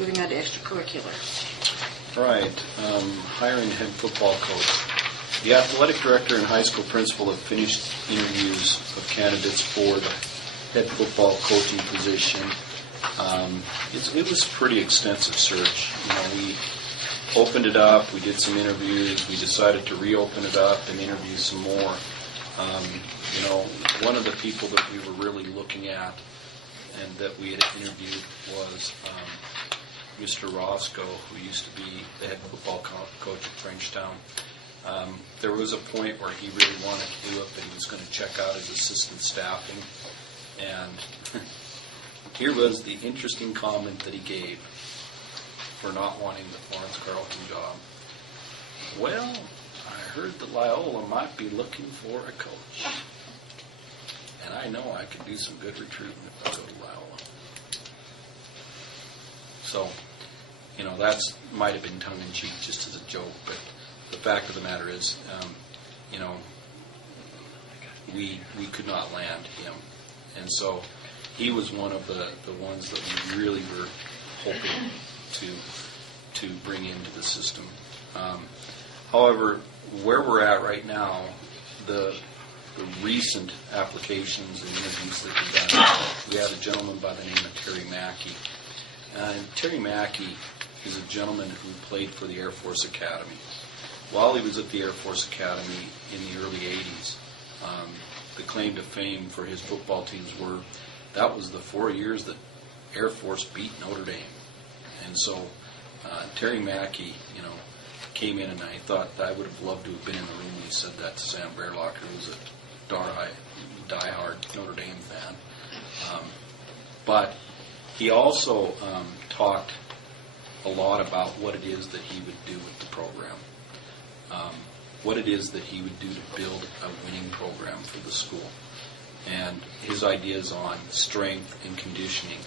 Moving on to extracurricular. Right. Hiring head football coach. The athletic director and high school principal have finished interviews of candidates for the head football coaching position. It was a pretty extensive search. We opened it up, we did some interviews, we decided to reopen it up and interview some more. One of the people that we were really looking at and that we had interviewed was Mr. Roscoe, who used to be the head football coach at Frenchtown. There was a point where he really wanted to do it, but he was going to check out his assistant staffing. And here was the interesting comment that he gave for not wanting the Florence Carlton job. Well, I heard that Loyola might be looking for a coach. And I know I could do some good recruiting if I go to Loyola. So, that might have been tongue-in-cheek just as a joke, but the fact of the matter is, we could not land him. And so he was one of the ones that we really were hoping to bring into the system. However, where we're at right now, the recent applications and interviews that we've done, we have a gentleman by the name of Terry Mackey. Terry Mackey is a gentleman who played for the Air Force Academy. While he was at the Air Force Academy in the early 80s, the claim to fame for his football teams were that was the 4 years that Air Force beat Notre Dame. And so Terry Mackey, came in, and I thought I would have loved to have been in the room when he said that to Sam Bearlock, who was a die-hard Notre Dame fan. But he also talked a lot about what it is that he would do with the program, what it is that he would do to build a winning program for the school, and his ideas on strength and conditioning.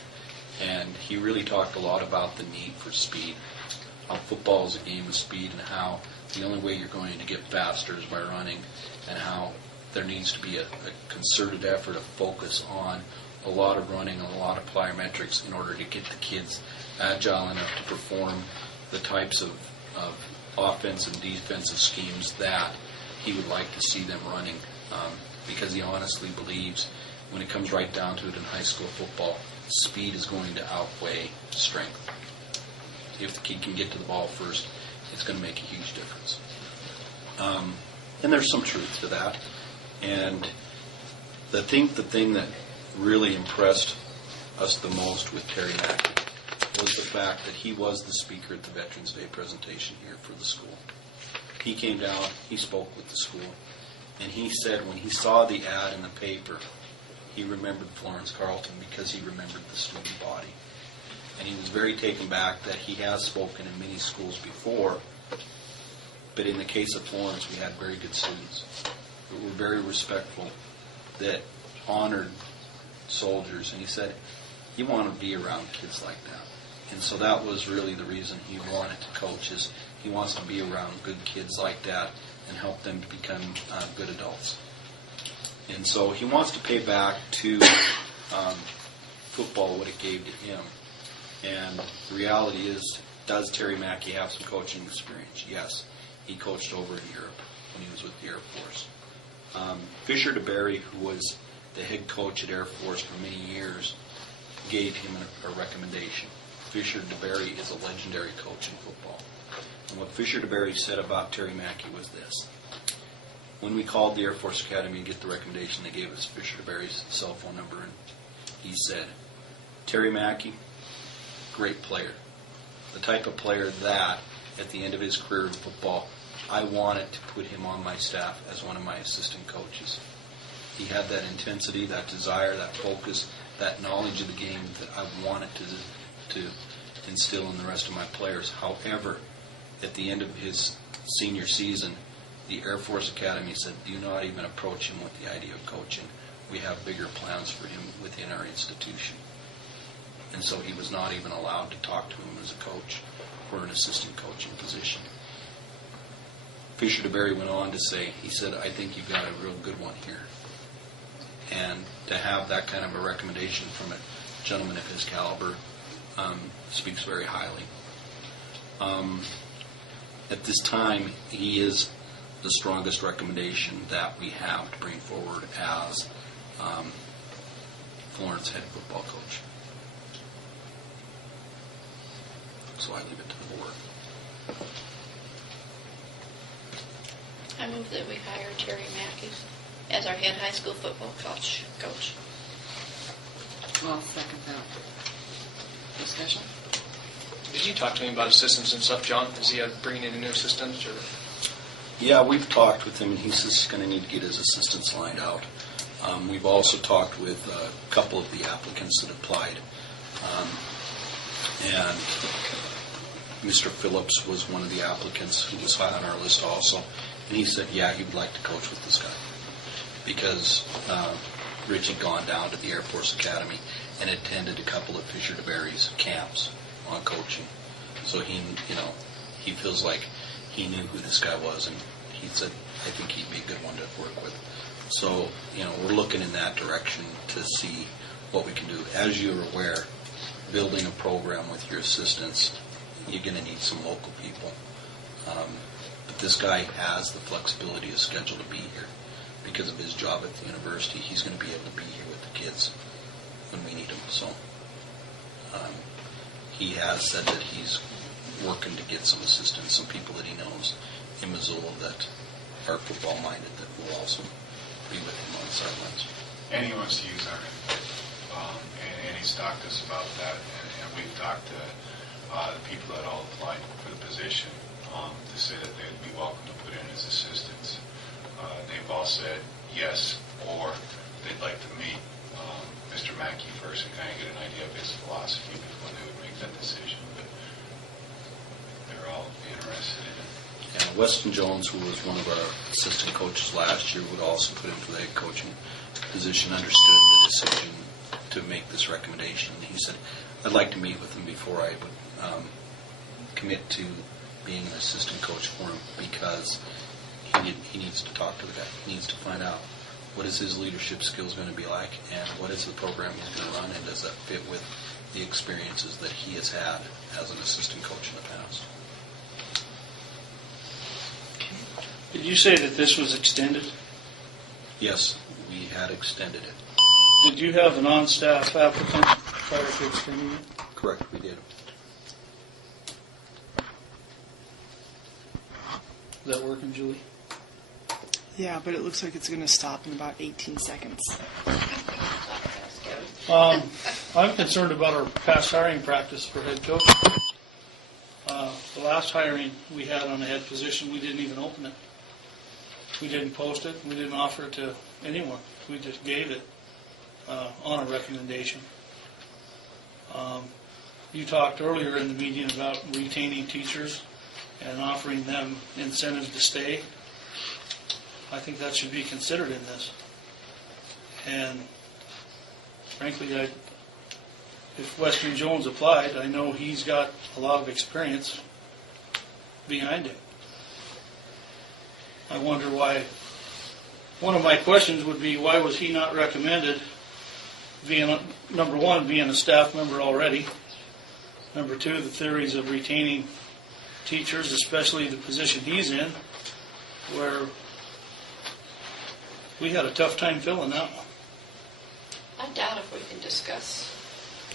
And he really talked a lot about the need for speed, how football is a game of speed, and how the only way you're going to get faster is by running, and how there needs to be a concerted effort of focus on a lot of running and a lot of plyometrics in order to get the kids agile enough to perform the types of offensive and defensive schemes that he would like to see them running, because he honestly believes when it comes right down to it in high school football, speed is going to outweigh strength. If the kid can get to the ball first, it's going to make a huge difference. And there's some truth to that. And I think the thing that really impressed us the most with Terry Mackey was the fact that he was the speaker at the Veterans Day presentation here for the school. He came down, he spoke with the school, and he said when he saw the ad in the paper, he remembered Florence Carlton because he remembered the student body. And he was very taken back that he has spoken in many schools before, but in the case of Florence, we had very good students who were very respectful, that honored soldiers. And he said he wanted to be around kids like that. And so that was really the reason he wanted to coach, is he wants to be around good kids like that and help them to become good adults. And so he wants to pay back to football what it gave to him. And the reality is, does Terry Mackey have some coaching experience? Yes. He coached over in Europe when he was with the Air Force. Fisher DeBerry, who was the head coach at Air Force for many years, gave him a recommendation. Fisher DeBerry is a legendary coach in football. And what Fisher DeBerry said about Terry Mackey was this. When we called the Air Force Academy to get the recommendation, they gave us Fisher DeBerry's cell phone number, and he said, Terry Mackey, great player. The type of player that, at the end of his career in football, I wanted to put him on my staff as one of my assistant coaches. He had that intensity, that desire, that focus, that knowledge of the game that I wanted to instill in the rest of my players. However, at the end of his senior season, the Air Force Academy said, do not even approach him with the idea of coaching. We have bigger plans for him within our institution. And so he was not even allowed to talk to him as a coach or an assistant coaching position. Fisher DeBerry went on to say, he said, I think you've got a real good one here. And to have that kind of a recommendation from a gentleman of his caliber speaks very highly. At this time, he is the strongest recommendation that we have to bring forward as Florence head football coach. So I leave it to the board. I move that we hire Terry Mackey as our head high school football coach. I'll second that. Discussion? Did you talk to him about assistants and stuff, John? Is he bringing in a new assistant? Or? Yeah, we've talked with him, and he's just going to need to get his assistants lined out. We've also talked with a couple of the applicants that applied. And Mr. Phillips was one of the applicants who was high on our list also. And he said, yeah, he would like to coach with this guy. Because Rich had gone down to the Air Force Academy and attended a couple of Fisher DeBerry's camps on coaching. So he feels like he knew who this guy was, and he said, I think he'd be a good one to work with. So, we're looking in that direction to see what we can do. As you're aware, building a program with your assistants, you're going to need some local people. But this guy has the flexibility of schedule to be here. Because of his job at the university, he's going to be able to be here with the kids when we need him. So he has said that he's working to get some assistants, some people that he knows in Missoula that are football-minded that will also be with him on the sidelines. And he wants to use our input. And he's talked to us about that. And we've talked to the people that all applied for the position to say that they'd be welcome to put in as assistants. They've all said yes, or they'd like to meet Mr. Mackey first and kind of get an idea of his philosophy before they would make that decision. But they're all interested in it. And Weston Jones, who was one of our assistant coaches last year, would also put into the head coaching position, understood the decision to make this recommendation. And he said, I'd like to meet with him before I would commit to being an assistant coach for him, because he needs to talk to the guy. He needs to find out what is his leadership skills going to be like, and what is the program he's going to run, and does that fit with the experiences that he has had as an assistant coach in the past. Did you say that this was extended? Yes, we had extended it. Did you have an on-staff applicant prior to extending it? Correct, we did. Is that working, Julie? Yeah, but it looks like it's going to stop in about 18 seconds. I'm concerned about our past hiring practice for head coach. The last hiring we had on the head position, we didn't even open it. We didn't post it. We didn't offer it to anyone. We just gave it on a recommendation. You talked earlier in the meeting about retaining teachers and offering them incentives to stay. I think that should be considered in this. And frankly, if Weston Jones applied, I know he's got a lot of experience behind him. I wonder why. One of my questions would be, why was he not recommended, number one, being a staff member already, number two, the theories of retaining teachers, especially the position he's in, where we had a tough time filling that one. I doubt if we can discuss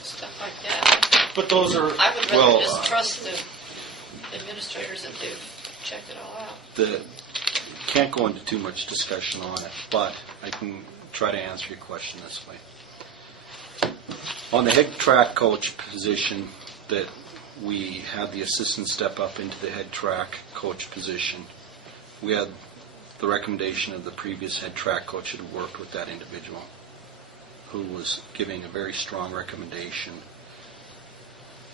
stuff like that. But those are... I would rather just trust the administrators that they've checked it all out. Can't go into too much discussion on it, but I can try to answer your question this way. On the head track coach position, that we had the assistant step up into the head track coach position, we had the recommendation of the previous head track coach that had worked with that individual, who was giving a very strong recommendation.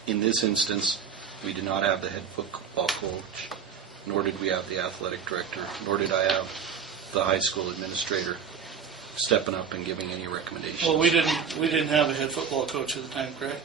In this instance, we did not have the head football coach, nor did we have the athletic director, nor did I have the high school administrator stepping up and giving any recommendations. Well, we didn't have a head football coach at the time, correct?